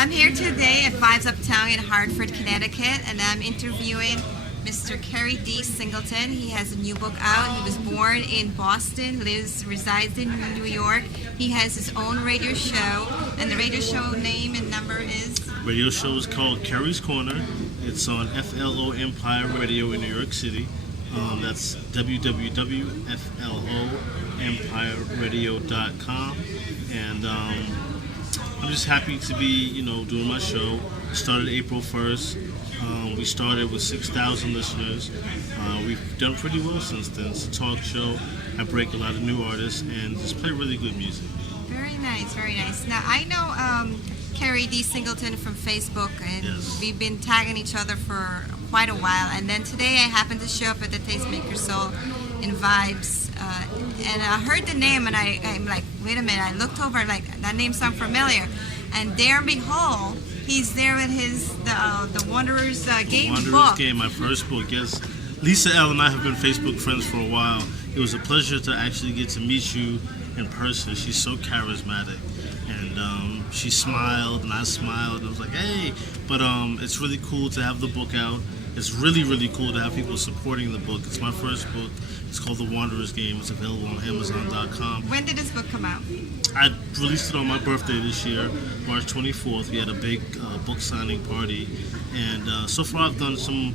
I'm here today at Vibes Uptown in Hartford, Connecticut, and I'm interviewing Mr. Keri D. Singleton. He has a new book out. He was born in Boston, resides in New York. He has his own radio show, and the radio show name and number is? Radio show is called Keri's Korner. It's on FLO Empire Radio in New York City. That's www.flOEmpireRadio.com. And I'm just happy to be, doing my show. It started April 1st. We started with 6,000 listeners. We've done pretty well since then. It's a talk show. I break a lot of new artists and just play really good music. Very nice, very nice. Now, I know Keri D. Singleton from Facebook, and Yes. we've been tagging each other for quite a while. And then today I happened to show up at the Tastemakers Soul in Vibes, and I heard the name, and I'm like, wait a minute. I looked over, like, that name sounds familiar. And there and behold, he's there with the Wanderers Game Wanderers book. Game, my first book, yes. Lisa L. and I have been Facebook friends for a while. It was a pleasure to actually get to meet you in person. She's so charismatic. And she smiled, and I smiled, and I was like, hey. But it's really cool to have the book out. It's really, really cool to have people supporting the book. It's my first book. It's called The Wanderers Game. It's available on Amazon.com. When did this book come out? I released it on my birthday this year, March 24th. We had a big book signing party. And so far I've done some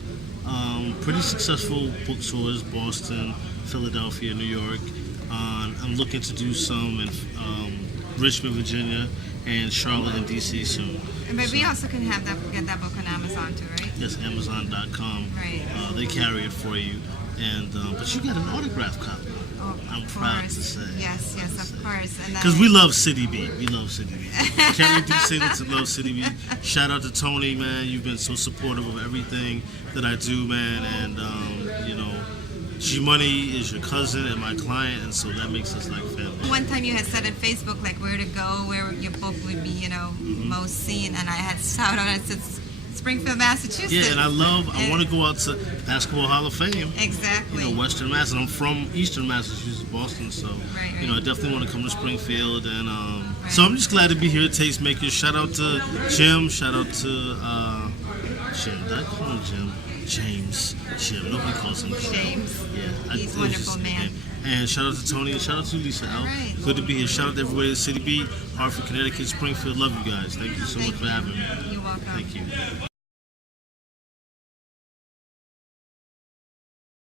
pretty successful book tours, Boston, Philadelphia, New York. I'm looking to do some in Richmond, Virginia, and Charlotte and D.C. soon. But we also can get that book on Amazon too, right? Yes, Amazon.com. Right. They carry it for you. And but you got an autographed copy. Oh, I'm proud to say. Yes, of course. Because we love City Beat. We love City Beat. Keri D. Singleton loves City Beat. Shout out to Tony, man. You've been so supportive of everything that I do, man. And, G-Money is your cousin and my client, and so that makes us like family. One time you had said on Facebook, like, where to go, where your book would be, most seen. And I had shout out and it said Springfield, Massachusetts. Yeah, and I want to go out to Basketball Hall of Fame. Exactly. Western Mass, and I'm from Eastern Massachusetts, Boston, so Right. I definitely want to come to Springfield, and so I'm just glad to be here at Tastemakers. Shout out to Jim. Shout out to Jim. Did I call him Jim? James. Jim. Nobody calls him Jim. James. Yeah, He's a wonderful man. And shout out to Tony and shout out to Lisa L. Right. Good to be here. Shout out to everybody at City Beat, Hartford, Connecticut, Springfield. Love you guys. Thank you so much for having me. You're welcome. Thank you.